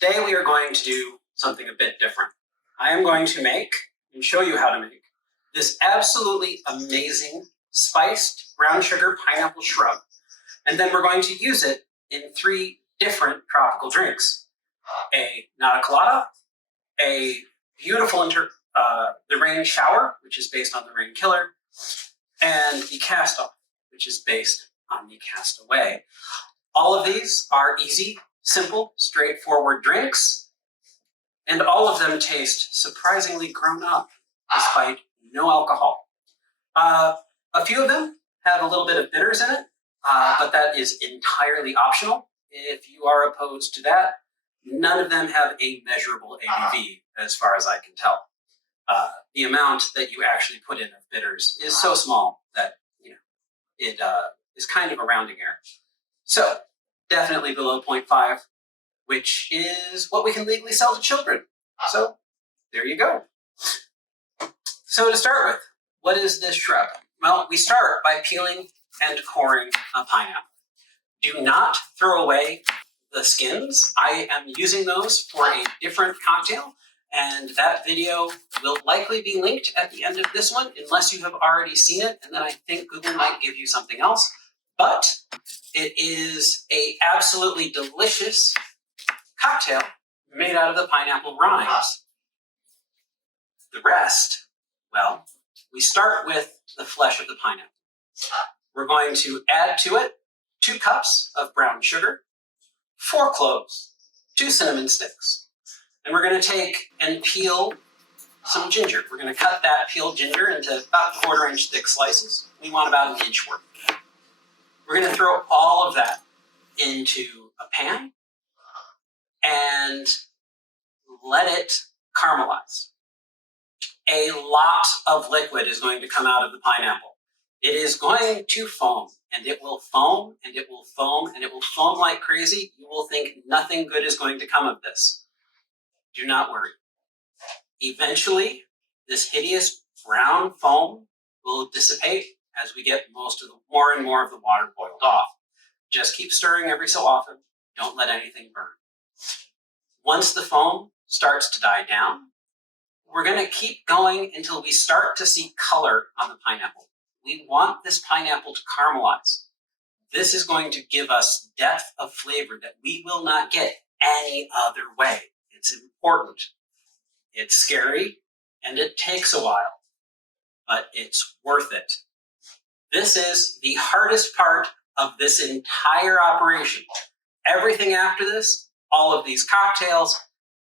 Today we are going to do something a bit different. I am going to make and show you how to make this absolutely amazing spiced brown sugar pineapple shrub. And then we're going to use it in 3 different tropical drinks. A Not-A-Colada, a beautiful the rain shower, which is based on the rain killer, and the Castaway, which is based on the Castaway. All of these are easy, simple, straightforward drinks, and all of them taste surprisingly grown up, despite no alcohol. A few of them have a little bit of bitters in it, but that is entirely optional. If you are opposed to that, none of them have a measurable ABV, as far as I can tell. The amount that you actually put in of bitters is so small that it is kind of a rounding error. So definitely below 0.5, which is what we can legally sell to children. So there you go. So to start with, what is this shrub? Well, we start by peeling and coring a pineapple. Do not throw away the skins. I am using those for a different cocktail, and that video will likely be linked at the end of this one, unless you have already seen it, and then I think Google might give you something else. But it is an absolutely delicious cocktail made out of the pineapple rinds. The rest, well, we start with the flesh of the pineapple. We're going to add to it 2 cups of brown sugar, 4 cloves, 2 cinnamon sticks. And we're going to take and peel some ginger. We're going to cut that peeled ginger into about 1/4 inch thick slices. We want about 1 inch worth. We're going to throw all of that into a pan and let it caramelize. A lot of liquid is going to come out of the pineapple. It is going to foam, and it will foam, and it will foam, and it will foam like crazy. You will think nothing good is going to come of this. Do not worry. Eventually, this hideous brown foam will dissipate as we get more and more of the water boiled off. Just keep stirring every so often. Don't let anything burn. Once the foam starts to die down, we're going to keep going until we start to see color on the pineapple. We want this pineapple to caramelize. This is going to give us depth of flavor that we will not get any other way. It's important. It's scary, and it takes a while, but it's worth it. This is the hardest part of this entire operation. Everything after this, all of these cocktails,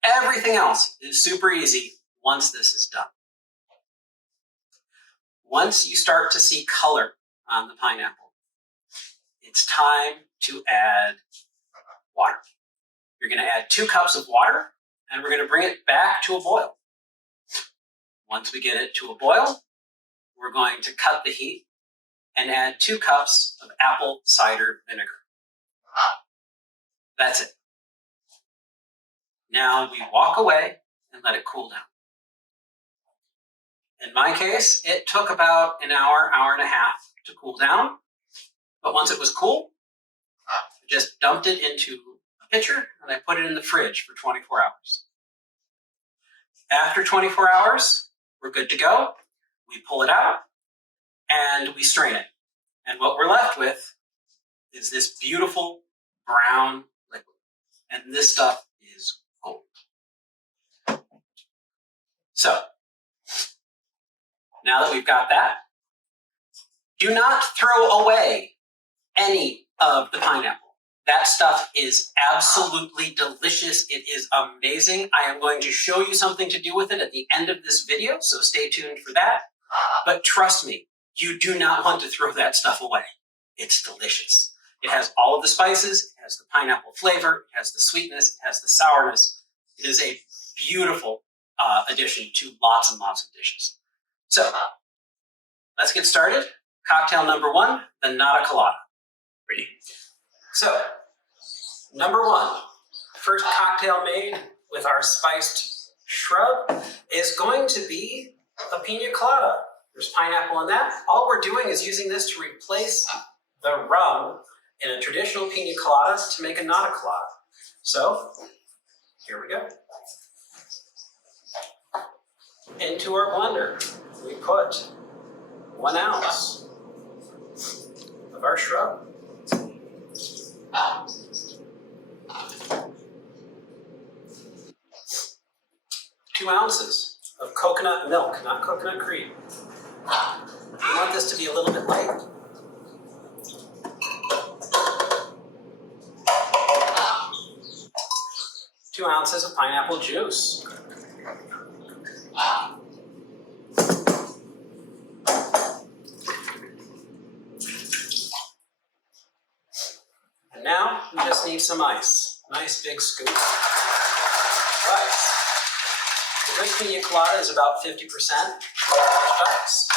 everything else is super easy once this is done. Once you start to see color on the pineapple, it's time to add water. You're going to add 2 cups of water, and we're going to bring it back to a boil. Once we get it to a boil, we're going to cut the heat and add 2 cups of apple cider vinegar. That's it. Now we walk away and let it cool down. In my case, it took about an hour, hour and a half to cool down. But once it was cool, I just dumped it into a pitcher and I put it in the fridge for 24 hours. After 24 hours, we're good to go. We pull it out and we strain it. And what we're left with is this beautiful brown liquid. And this stuff is gold. So, now that we've got that, do not throw away any of the pineapple. That stuff is absolutely delicious. It is amazing. I am going to show you something to do with it at the end of this video, so stay tuned for that. But trust me, you do not want to throw that stuff away. It's delicious. It has all of the spices, it has the pineapple flavor, it has the sweetness, it has the sourness. It is a beautiful addition to lots and lots of dishes. So, let's get started. Cocktail number 1, the Not-A-Colada. Ready? So, number 1, first cocktail made with our spiced shrub is going to be a Pina Colada. There's pineapple in that. All we're doing is using this to replace the rum in a traditional Pina Colada to make a Not-A-Colada. So, here we go. Into our blender, we put 1 ounce of our shrub. 2 ounces of coconut milk, not coconut cream. We want this to be a little bit light. 2 ounces of pineapple juice. And now we just need some ice. Nice big scoop of ice. The good Pina Colada is about 50% ice.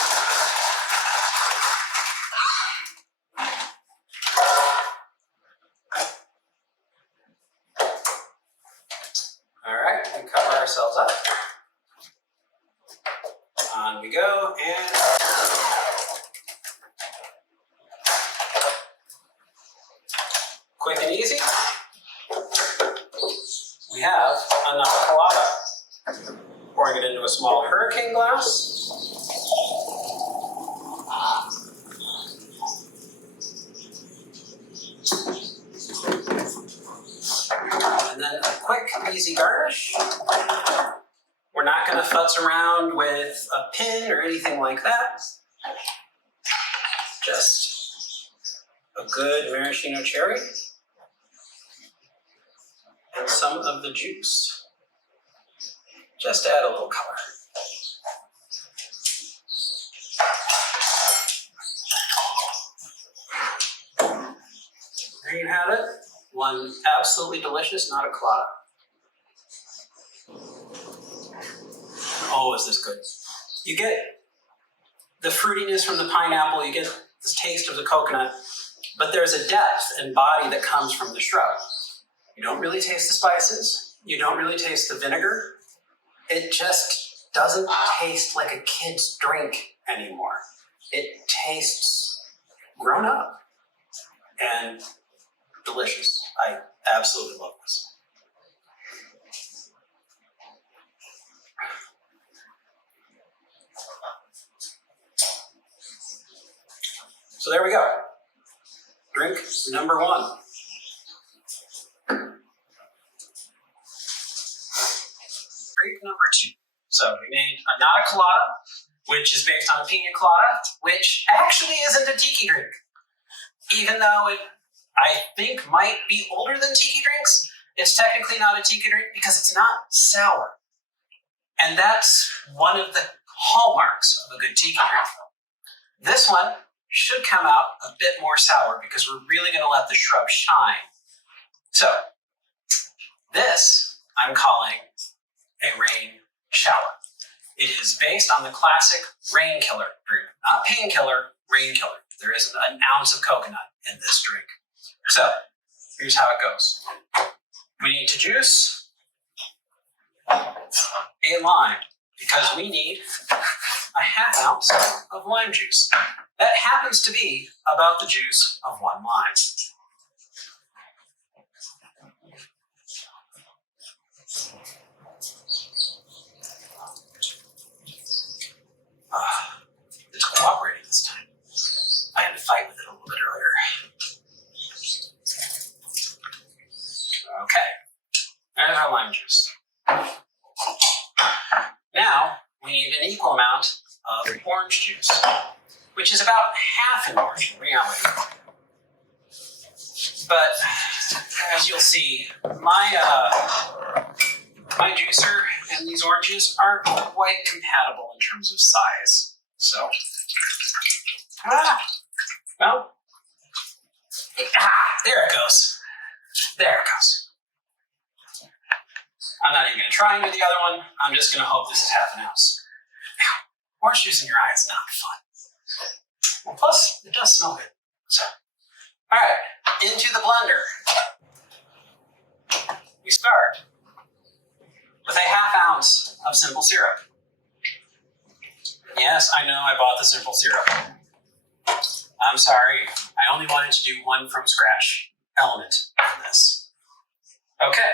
All right, we cover ourselves up. On we go, and quick and easy. We have a Not-A-Colada. Pouring it into a small hurricane glass. And then a quick, easy garnish. We're not going to futz around with a pin or anything like that. Just a good maraschino cherry and some of the juice. Just add a little color. There you have it. One absolutely delicious Not-A-Colada. Oh, is this good? You get the fruitiness from the pineapple, you get the taste of the coconut, but there's a depth and body that comes from the shrub. You don't really taste the spices. You don't really taste the vinegar. It just doesn't taste like a kid's drink anymore. It tastes grown up and delicious. I absolutely love this. So there we go. Drink number 1. Drink number 2. So we made a Not-A-Colada, which is based on a Pina Colada, which actually isn't a tiki drink. Even though it, I think, might be older than tiki drinks, it's technically not a tiki drink because it's not sour. And that's one of the hallmarks of a good tiki drink. This one should come out a bit more sour because we're really going to let the shrub shine. So, this I'm calling a rain shower. It is based on the classic rain killer drink. Not painkiller, rain killer. There is an ounce of coconut in this drink. So, here's how it goes. We need to juice a lime because we need a ½ ounce of lime juice. That happens to be about the juice of 1 lime. It's cooperating this time. I had to fight with it a little bit earlier. Okay, there's our lime juice. Now, we need an equal amount of orange juice, which is about half an orange in reality. But as you'll see, my juicer and these oranges aren't quite compatible in terms of size. So, well, there it goes. There it goes. I'm not even going to try and do the other one. I'm just going to hope this is ½ an ounce. Now, orange juice in your eye is not fun. Well, plus, it does smell good. So, all right, into the blender. We start with a ½ ounce of simple syrup. Yes, I know I bought the simple syrup. I'm sorry. I only wanted to do one from scratch element in this. Okay,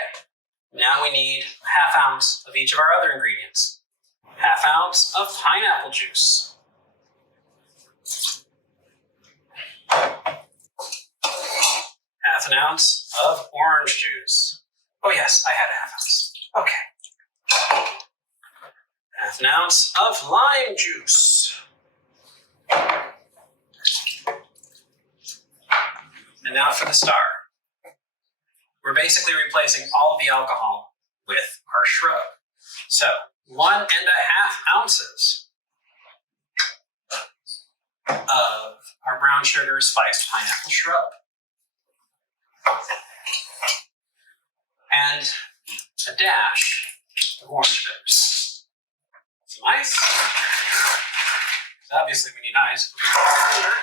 Now we need a ½ ounce of each of our other ingredients. ½ ounce of pineapple juice. ½ ounce of orange juice. Oh yes, I had a ½ ounce. Okay. ½ ounce of lime juice. And now for the star. We're basically replacing all of the alcohol with our shrub. So 1½ ounces of our brown sugar spiced pineapple shrub. And a dash of orange bitters. Some ice. So obviously we need ice. We're going to blender.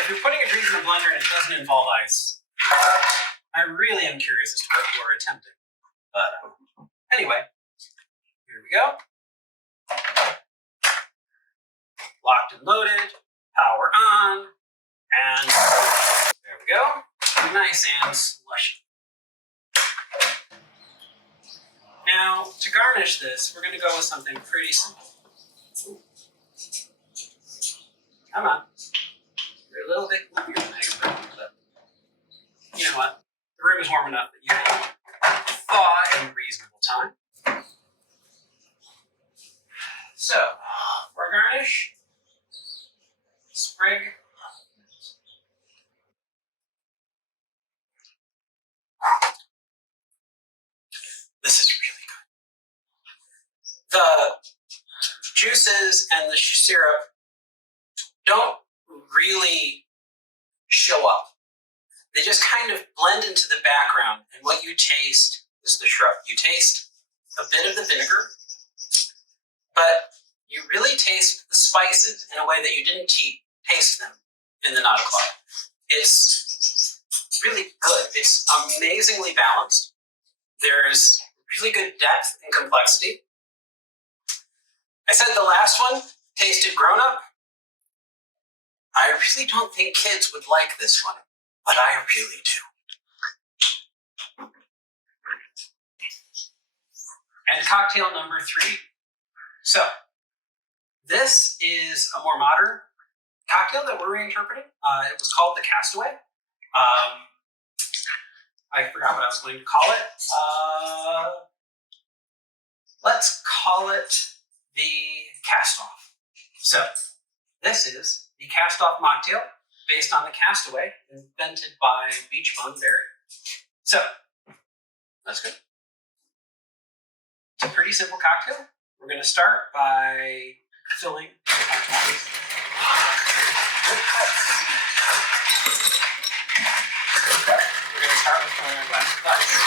If you're putting a drink in a blender and it doesn't involve ice, I really am curious as to what you are attempting. But anyway, here we go. Locked and loaded, power on, and there we go. Nice and slushy. Now, to garnish this, we're going to go with something pretty simple. Come on. You're a little bit gloomier than I expected, but you know what? The room is warm enough that you can thaw in reasonable time. So, for garnish, sprig. This is really good. The juices and the syrup don't really show up. They just kind of blend into the background, and what you taste is the shrub. You taste a bit of the vinegar, but you really taste the spices in a way that you didn't taste them in the Not-A-Colada. It's really good. It's amazingly balanced. There's really good depth and complexity. I said the last one tasted grown up. I really don't think kids would like this one, but I really do. And cocktail number 3. So, this is a more modern cocktail that we're reinterpreting. It was called the Castaway. I forgot what I was going to call it. Let's call it the Cast-Off. So, this is the Cast-Off Mocktail based on the Castaway, invented by Beach Bum Berry. So, that's good. It's a pretty simple cocktail. We're going to start by filling our glass with ice. We're going to start with filling our glass with ice.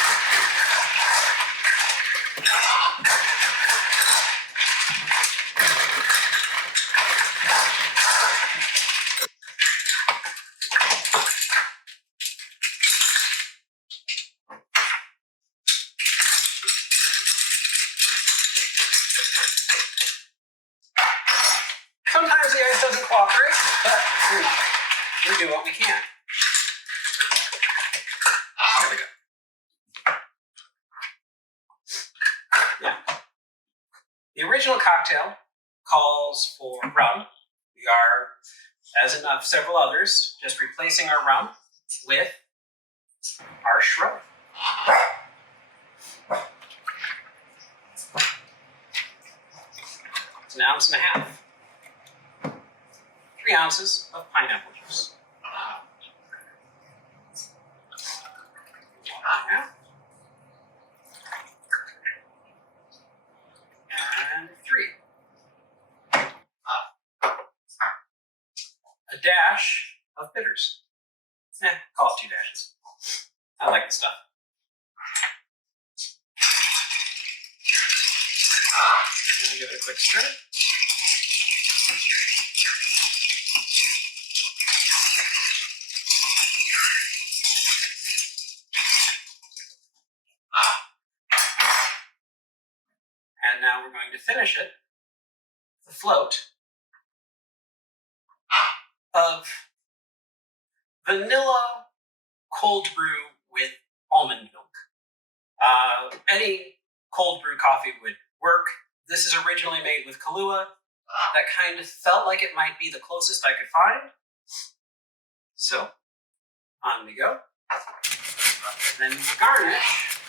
Sometimes the ice doesn't cooperate, but we do what we can. There we go. Now, the original cocktail calls for rum. We are, as in several others, just replacing our rum with our shrub. It's 1.5 ounces. 3 ounces of pineapple juice. And 3. A dash of bitters. Call it 2 dashes. I like the stuff. Give it a quick stir. And now we're going to finish it with a float of vanilla cold brew with almond milk. Any cold brew coffee would work. This is originally made with Kahlua. That kind of felt like it might be the closest I could find. So, on we go. Then we'll garnish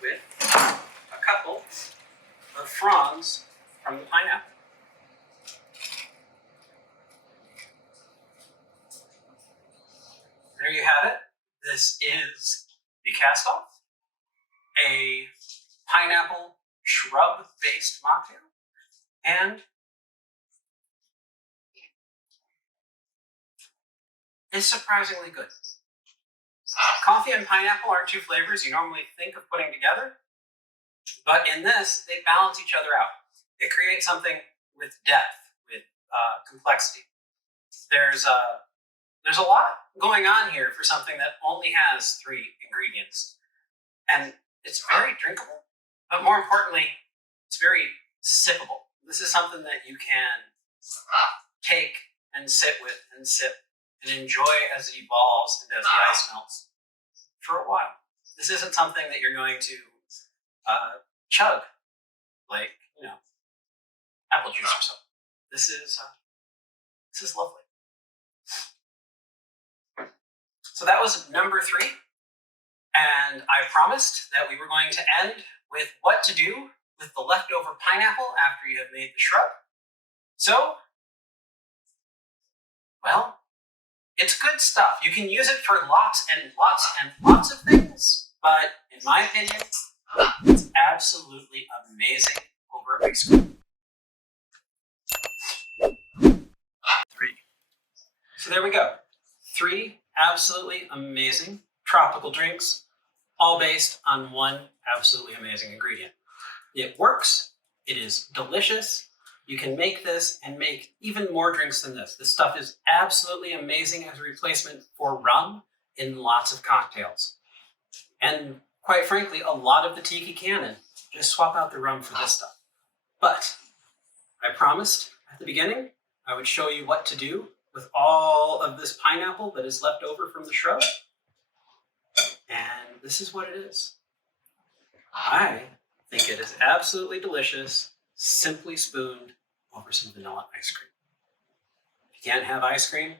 with a couple of fronds from the pineapple. There you have it. This is the Castaway, a pineapple shrub-based mocktail, and it's surprisingly good. Coffee and pineapple aren't two flavors you normally think of putting together, but in this, they balance each other out. It creates something with depth, with complexity. There's a lot going on here for something that only has 3 ingredients. And it's very drinkable, but more importantly, it's very sippable. This is something that you can take and sit with and sip and enjoy as it evolves and as the ice melts for a while. This isn't something that you're going to chug like, apple juice or something. This is lovely. So that was number 3. And I promised that we were going to end with what to do with the leftover pineapple after you have made the shrub. So, well, it's good stuff. You can use it for lots and lots and lots of things, but in my opinion, it's absolutely amazing over ice cream. 3. So there we go. 3 absolutely amazing tropical drinks, all based on one absolutely amazing ingredient. It works, it is delicious, you can make this and make even more drinks than this. This stuff is absolutely amazing as a replacement for rum in lots of cocktails. And quite frankly, a lot of the tiki canon, just swap out the rum for this stuff. But I promised at the beginning I would show you what to do with all of this pineapple that is left over from the shrub. And this is what it is. I think it is absolutely delicious, simply spooned over some vanilla ice cream. If you can't have ice cream,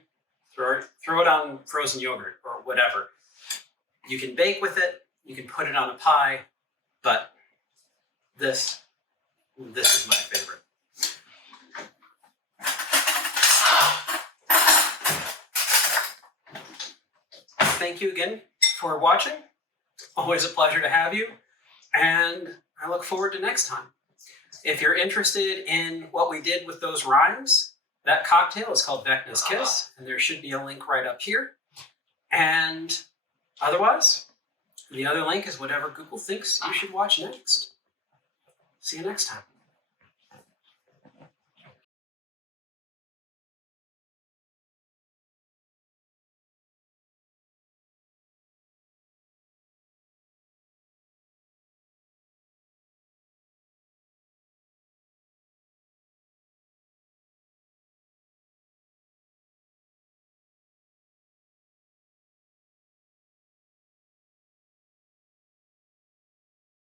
throw it on frozen yogurt or whatever. You can bake with it, you can put it on a pie, but this is my favorite. Thank you again for watching. Always a pleasure to have you, and I look forward to next time. If you're interested in what we did with those rhymes, that cocktail is called Vecna's Kiss, and there should be a link right up here. And otherwise, the other link is whatever Google thinks you should watch next. See you next time.